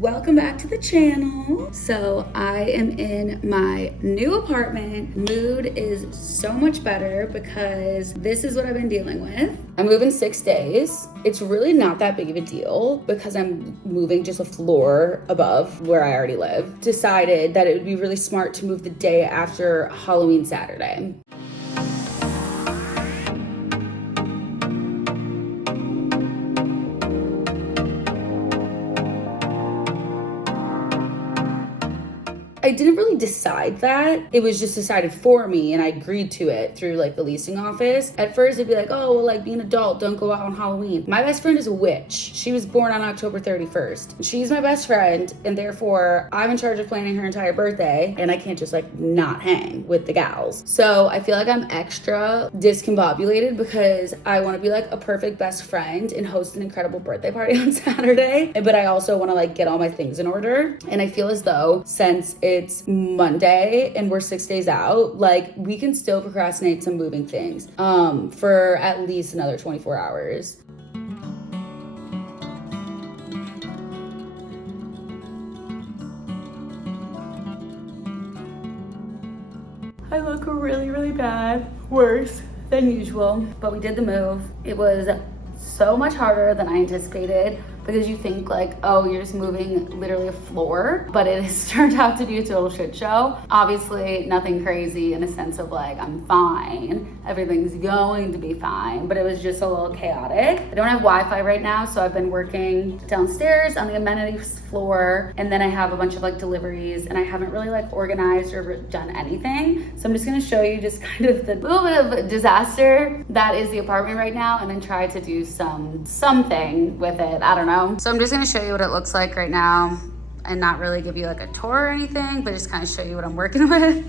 Welcome back to the channel. So I am in my new apartment. Mood is so much better because this is what I've been dealing with. I move in 6 days. It's really not that big of a deal because I'm moving just a floor above where I already live. Decided that it would be really smart to move the day after Halloween Saturday. I didn't really decide that. It was just decided for me and I agreed to it through like the leasing office. At first it'd be like, oh, well, like be an adult, don't go out on Halloween. My best friend is a witch. She was born on October 31st. She's my best friend and therefore I'm in charge of planning her entire birthday and I can't just like not hang with the gals. So I feel like I'm extra discombobulated because I want to be like a perfect best friend and host an incredible birthday party on Saturday. But I also want to like get all my things in order. And I feel as though since it's Monday and we're 6 days out, like we can still procrastinate some moving things for at least another 24 hours. I look really bad, worse than usual, but we did the move. It was so much harder than I anticipated because you think like, oh, you're just moving literally a floor, but it has turned out to be a total shit show. Obviously nothing crazy in a sense of like, I'm fine, everything's going to be fine, but it was just a little chaotic. I don't have Wi-Fi right now, so I've been working downstairs on the amenities floor, and then I have a bunch of like deliveries, and I haven't really like organized or done anything. So I'm just gonna show you just kind of the little bit of disaster that is the apartment right now, and then try to do something with it. I don't know. So I'm just gonna show you what it looks like right now and not really give you like a tour or anything, but just kind of show you what I'm working with.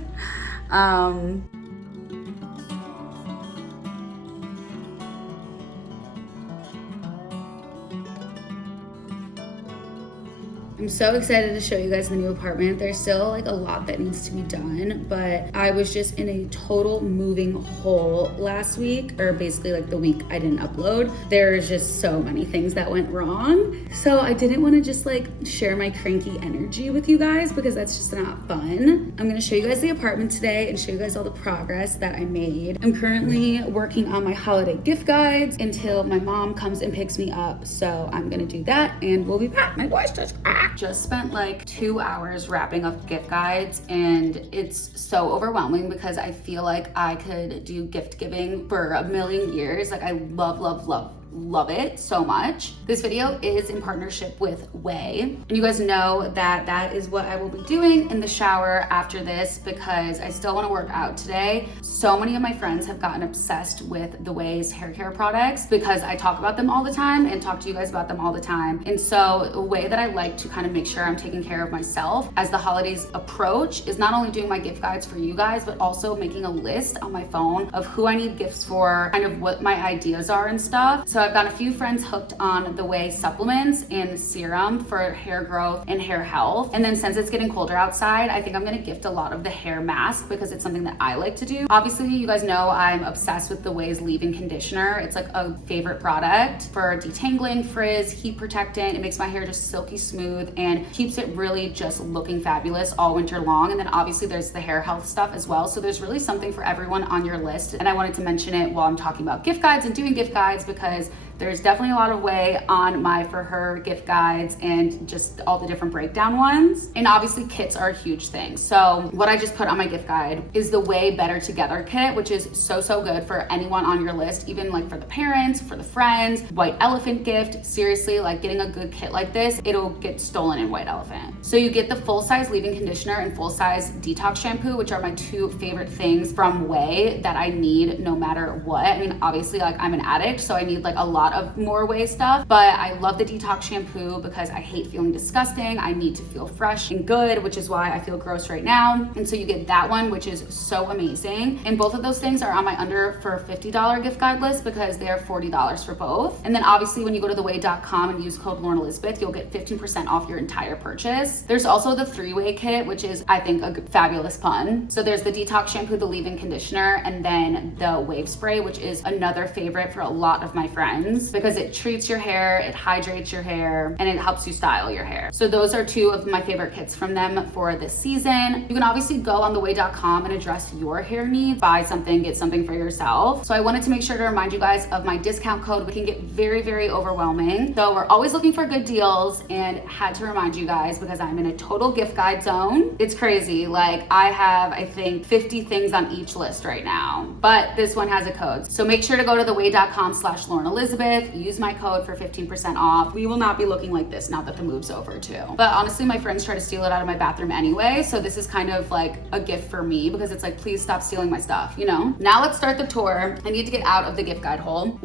I'm so excited to show you guys the new apartment. There's still like a lot that needs to be done, but I was just in a total moving hole last week, or basically like the week I didn't upload. There's just so many things that went wrong. So I didn't want to just like share my cranky energy with you guys because that's just not fun. I'm gonna show you guys the apartment today and show you guys all the progress that I made. I'm currently working on my holiday gift guides until my mom comes and picks me up. So I'm gonna do that and we'll be back. My voice just cracked. Just spent like 2 hours wrapping up gift guides and it's so overwhelming because I feel like I could do gift giving for a million years. Like I love it so much. This video is in partnership with Way, and you guys know that that is what I will be doing in the shower after this because I still want to work out today. So many of my friends have gotten obsessed with the Way's hair care products because I talk about them all the time and talk to you guys about them all the time. And so a way that I like to kind of make sure I'm taking care of myself as the holidays approach is not only doing my gift guides for you guys, but also making a list on my phone of who I need gifts for, kind of what my ideas are and stuff. So I've got a few friends hooked on the Way supplements and serum for hair growth and hair health. And then since it's getting colder outside, I think I'm gonna gift a lot of the hair mask because it's something that I like to do. Obviously, you guys know I'm obsessed with the Way's leave-in conditioner. It's like a favorite product for detangling, frizz, heat protectant. It makes my hair just silky smooth and keeps it really just looking fabulous all winter long. And then obviously there's the hair health stuff as well. So there's really something for everyone on your list. And I wanted to mention it while I'm talking about gift guides and doing gift guides because there's definitely a lot of Way on my For Her gift guides and just all the different breakdown ones. And obviously kits are a huge thing. So what I just put on my gift guide is the Way Better Together kit, which is so good for anyone on your list, even like for the parents, for the friends, white elephant gift. Seriously, like getting a good kit like this, it'll get stolen in white elephant. So you get the full-size leave-in conditioner and full-size detox shampoo, which are my 2 favorite things from Way that I need no matter what. I mean, obviously like I'm an addict, so I need like a lot of more Way stuff, but I love the detox shampoo because I hate feeling disgusting. I need to feel fresh and good, which is why I feel gross right now. And so you get that one, which is so amazing. And both of those things are on my under for $50 gift guide list because they are $40 for both. And then obviously when you go to theway.com and use code LaurenElizabeth, you'll get 15% off your entire purchase. There's also the 3-way kit, which is I think a fabulous pun. So there's the detox shampoo, the leave-in conditioner, and then the wave spray, which is another favorite for a lot of my friends. extensions because it treats your hair, it hydrates your hair, and it helps you style your hair. So those are two of my favorite kits from them for this season. You can obviously go on theway.com and address your hair needs, buy something, get something for yourself. So I wanted to make sure to remind you guys of my discount code. We can get very, very overwhelming. So we're always looking for good deals, and had to remind you guys because I'm in a total gift guide zone. It's crazy. Like, I have, I think, 50 things on each list right now, but this one has a code. So make sure to go to theway.com/LaurenElizabeth, use my code for 15% off. We will not be looking like this now that the move's over too. But honestly, my friends try to steal it out of my bathroom anyway, so this is kind of like a gift for me because it's like, please stop stealing my stuff, you know? Now let's start the tour. I need to get out of the gift guide hole.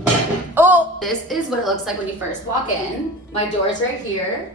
Oh, this is what it looks like when you first walk in. My door's right here.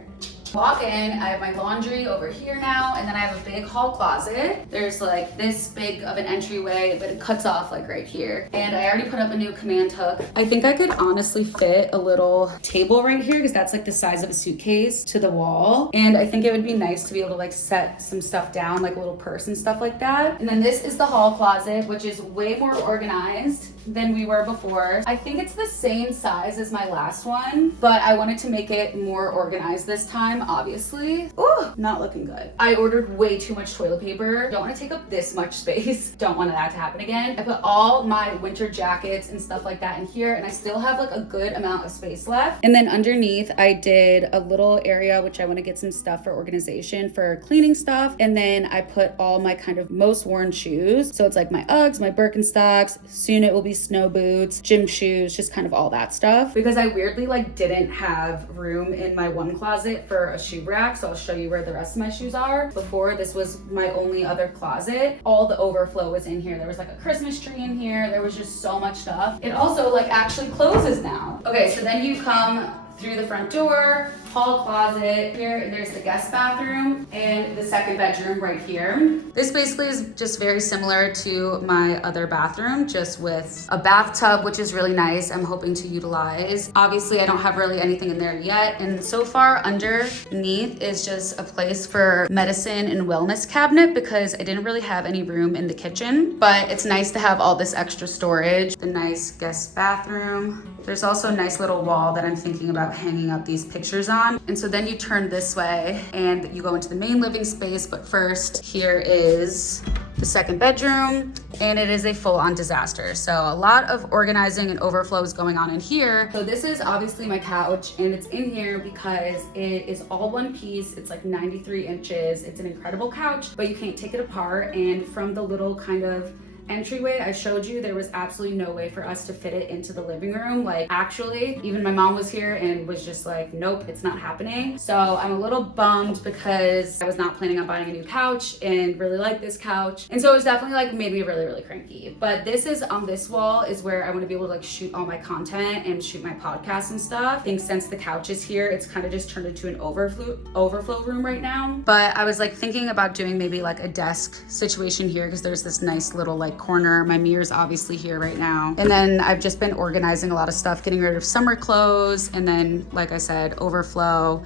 Walk in, I have my laundry over here now, and then I have a big hall closet. There's like this big of an entryway, but it cuts off like right here. And I already put up a new command hook. I think I could honestly fit a little table right here because that's like the size of a suitcase to the wall. And I think it would be nice to be able to like set some stuff down, like a little purse and stuff like that. And then this is the hall closet, which is way more organized than we were before. I think it's the same size as my last one, but I wanted to make it more organized this time, obviously. Ooh, not looking good. I ordered way too much toilet paper. Don't want to take up this much space. Don't want that to happen again. I put all my winter jackets and stuff like that in here, and I still have like a good amount of space left. And then underneath, I did a little area, which I want to get some stuff for organization for cleaning stuff. And then I put all my kind of most worn shoes. So it's like my Uggs, my Birkenstocks. Soon it will be snow boots, gym shoes, just kind of all that stuff, because I weirdly like didn't have room in my one closet for a shoe rack. So I'll show you where the rest of my shoes are. Before, this was my only other closet. All the overflow was in here. There was like a Christmas tree in here. There was just so much stuff. It also like actually closes now. Okay, so then you come through the front door, hall closet. Here, there's the guest bathroom and the second bedroom right here. This basically is just very similar to my other bathroom, just with a bathtub, which is really nice. I'm hoping to utilize. Obviously, I don't have really anything in there yet. And so far underneath is just a place for medicine and wellness cabinet because I didn't really have any room in the kitchen, but it's nice to have all this extra storage. The nice guest bathroom. There's also a nice little wall that I'm thinking about hanging up these pictures on. And so then you turn this way and you go into the main living space. But first, here is the second bedroom, and it is a full-on disaster. So a lot of organizing and overflows going on in here. So this is obviously my couch, and it's in here because it is all one piece. It's like 93 inches. It's an incredible couch, but you can't take it apart. And from the little kind of entryway I showed you, there was absolutely no way for us to fit it into the living room. Like, actually, even my mom was here and was just like, nope, it's not happening. So I'm a little bummed because I was not planning on buying a new couch and really like this couch. And so it was definitely like made me really, really cranky. But this is on this wall is where I want to be able to like shoot all my content and shoot my podcasts and stuff. I think since the couch is here, it's kind of just turned into an overflow room right now. But I was like thinking about doing maybe like a desk situation here because there's this nice little like corner. My mirror's obviously here right now. And then I've just been organizing a lot of stuff, getting rid of summer clothes, and then, like I said, overflow.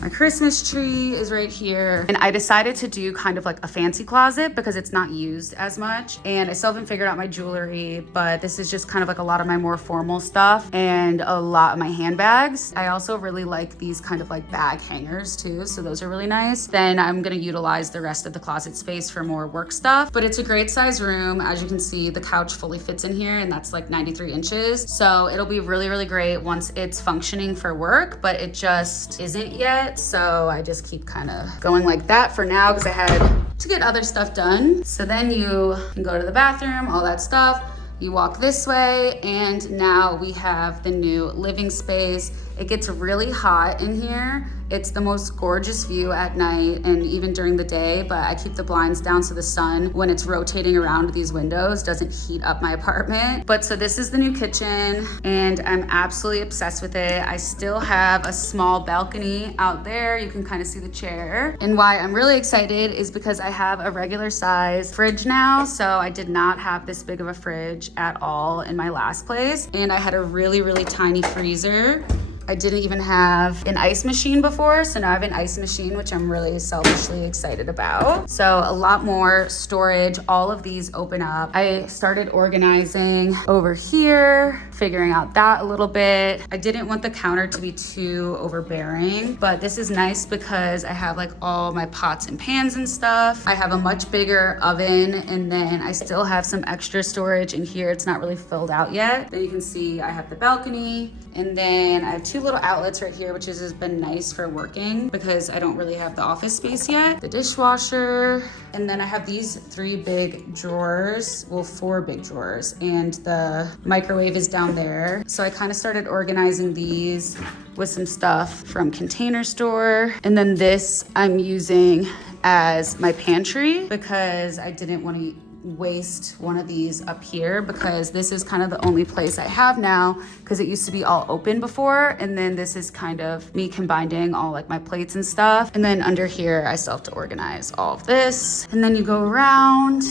My Christmas tree is right here. And I decided to do kind of like a fancy closet because it's not used as much. And I still haven't figured out my jewelry, but this is just kind of like a lot of my more formal stuff and a lot of my handbags. I also really like these kind of like bag hangers too. So those are really nice. Then I'm gonna utilize the rest of the closet space for more work stuff. But it's a great size room. As you can see, the couch fully fits in here, and that's like 93 inches. So it'll be really, really great once it's functioning for work, but it just isn't yet. So I just keep kind of going like that for now because I had to get other stuff done. So then you can go to the bathroom, all that stuff. You walk this way, and now we have the new living space. It gets really hot in here. It's the most gorgeous view at night and even during the day, but I keep the blinds down so the sun, when it's rotating around these windows, doesn't heat up my apartment. But so this is the new kitchen, and I'm absolutely obsessed with it. I still have a small balcony out there. You can kind of see the chair. And why I'm really excited is because I have a regular size fridge now. So I did not have this big of a fridge at all in my last place. And I had a really, really tiny freezer. I didn't even have an ice machine before, so now I have an ice machine, which I'm really selfishly excited about. So a lot more storage. All of these open up. I started organizing over here, figuring out that a little bit. I didn't want the counter to be too overbearing, but this is nice because I have like all my pots and pans and stuff. I have a much bigger oven, and then I still have some extra storage in here. It's not really filled out yet. Then you can see I have the balcony, and then I have 2 little outlets right here, which has been nice for working because I don't really have the office space yet. The dishwasher, and then I have these 3 big drawers, well, 4 big drawers, and the microwave is down there. So I kind of started organizing these with some stuff from Container Store. And then this I'm using as my pantry because I didn't want to waste one of these up here, because this is kind of the only place I have now, because it used to be all open before, and then this is kind of me combining all like my plates and stuff. And then under here I still have to organize all of this, and then you go around.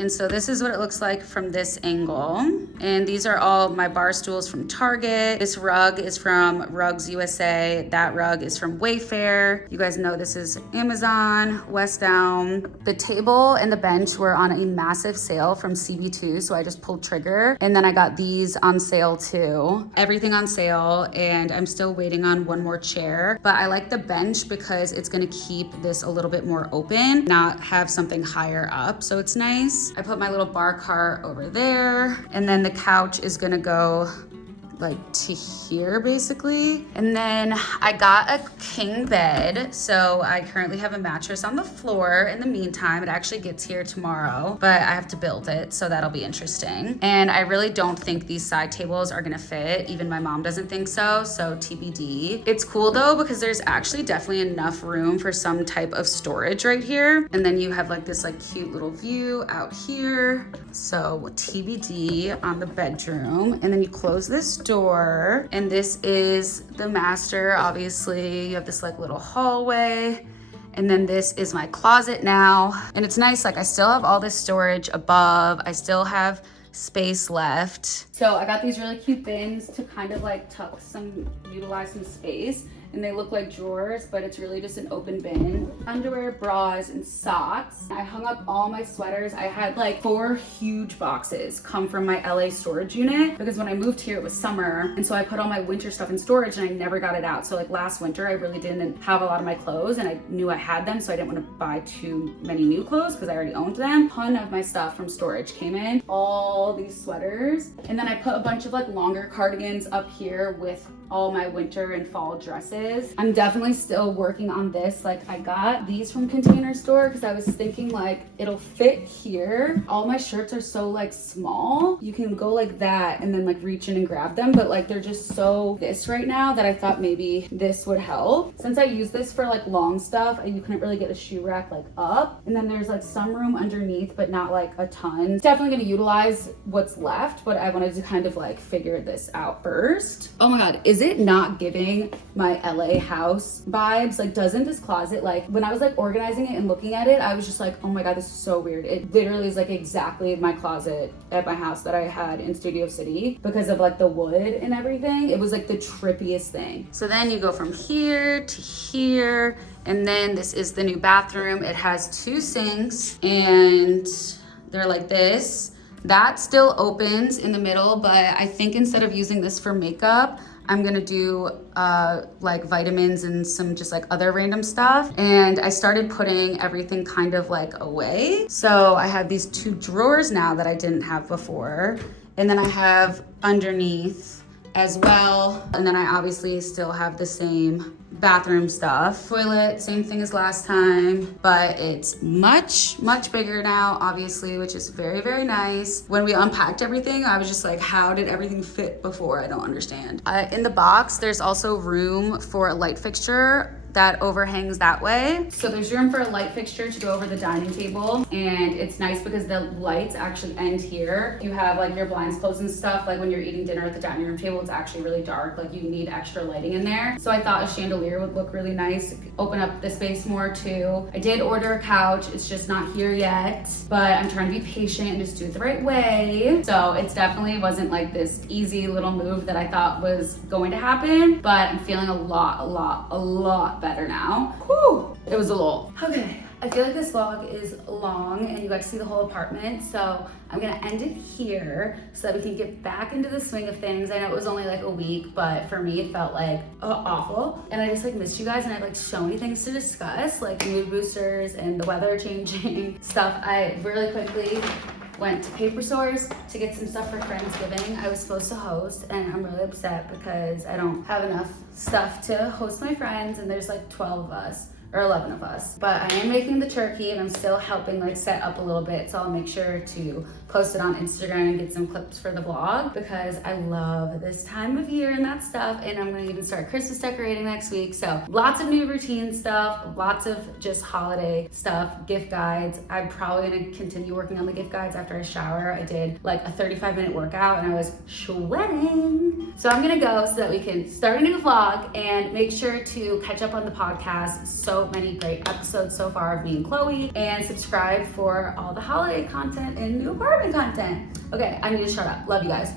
And so this is what it looks like from this angle. And these are all my bar stools from Target. This rug is from Rugs USA. That rug is from Wayfair. You guys know this is Amazon, West Elm. The table and the bench were on a massive sale from CB2, so I just pulled trigger. And then I got these on sale too. Everything on sale, and I'm still waiting on one more chair. But I like the bench because it's gonna keep this a little bit more open, not have something higher up, so it's nice. I put my little bar cart over there, and then the couch is gonna go like to here basically. And then I got a king bed, so I currently have a mattress on the floor in the meantime. It actually gets here tomorrow, but I have to build it, so that'll be interesting. And I really don't think these side tables are gonna fit. Even my mom doesn't think so, so TBD. It's cool though because there's actually definitely enough room for some type of storage right here. And then you have like this like cute little view out here. So TBD on the bedroom. And then you close this door, and this is the master. Obviously you have this like little hallway, and then this is my closet now. And it's nice, like I still have all this storage above, I still have space left. So I got these really cute bins to kind of like utilize some space, and they look like drawers, but it's really just an open bin. Underwear, bras, and socks. I hung up all my sweaters. I had like 4 huge boxes come from my LA storage unit, because when I moved here it was summer, and so I put all my winter stuff in storage and I never got it out. So like last winter I really didn't have a lot of my clothes, and I knew I had them, so I didn't want to buy too many new clothes because I already owned them. A ton of my stuff from storage came in, all these sweaters, and then I put a bunch of like longer cardigans up here with all my winter and fall dresses. I'm definitely still working on this. Like I got these from Container Store because I was thinking like it'll fit here. All my shirts are so like small. You can go like that and then like reach in and grab them, but like they're just so this right now that I thought maybe this would help. Since I use this for like long stuff, you couldn't really get the shoe rack like up. And then there's like some room underneath, but not like a ton. Definitely gonna utilize what's left, but I wanted to kind of like figure this out first. Oh my God, is it not giving my LA house vibes? Like, doesn't this closet, like when I was like organizing it and looking at it, I was just like, oh my God, this is so weird. It literally is like exactly my closet at my house that I had in Studio City because of like the wood and everything. It was like the trippiest thing. So then you go from here to here, and then this is the new bathroom. It has 2 sinks and they're like this. That still opens in the middle, but I think instead of using this for makeup, I'm gonna do like vitamins and some just like other random stuff. And I started putting everything kind of like away. So I have these 2 drawers now that I didn't have before. And then I have underneath as well. And then I obviously still have the same bathroom stuff. Toilet, same thing as last time, but it's much bigger now, obviously, which is very, very nice. When we unpacked everything, I was just like, how did everything fit before? I don't understand. In the box, there's also room for a light fixture that overhangs that way. So there's room for a light fixture to go over the dining table, and it's nice because the lights actually end here. You have like your blinds closed and stuff, like when you're eating dinner at the dining room table, it's actually really dark, like you need extra lighting in there. So I thought a chandelier would look really nice, open up the space more too. I did order a couch, it's just not here yet, but I'm trying to be patient and just do it the right way. So it's definitely wasn't like this easy little move that I thought was going to happen, but I'm feeling a lot better now. Whew, it was a lull. Okay, I feel like this vlog is long and you got to see the whole apartment, so I'm gonna end it here so that we can get back into the swing of things. I know it was only like a week, but for me it felt like awful. And I just like missed you guys, and I have like so many things to discuss, like mood boosters and the weather changing stuff. I really quickly went to paper stores to get some stuff for Friendsgiving. I was supposed to host, and I'm really upset because I don't have enough stuff to host my friends, and there's like 12 of us. Or 11 of us. But I am making the turkey, and I'm still helping like set up a little bit, so I'll make sure to post it on Instagram and get some clips for the vlog because I love this time of year and that stuff. And I'm gonna even start Christmas decorating next week. So lots of new routine stuff, lots of just holiday stuff, gift guides. I'm probably gonna continue working on the gift guides after I shower. I did like a 35-minute workout and I was sweating. So I'm gonna go so that we can start a new vlog, and make sure to catch up on the podcast. So many great episodes so far of me and Chloe, and subscribe for all the holiday content and new apartment content. Okay, I need to shut up. Love you guys.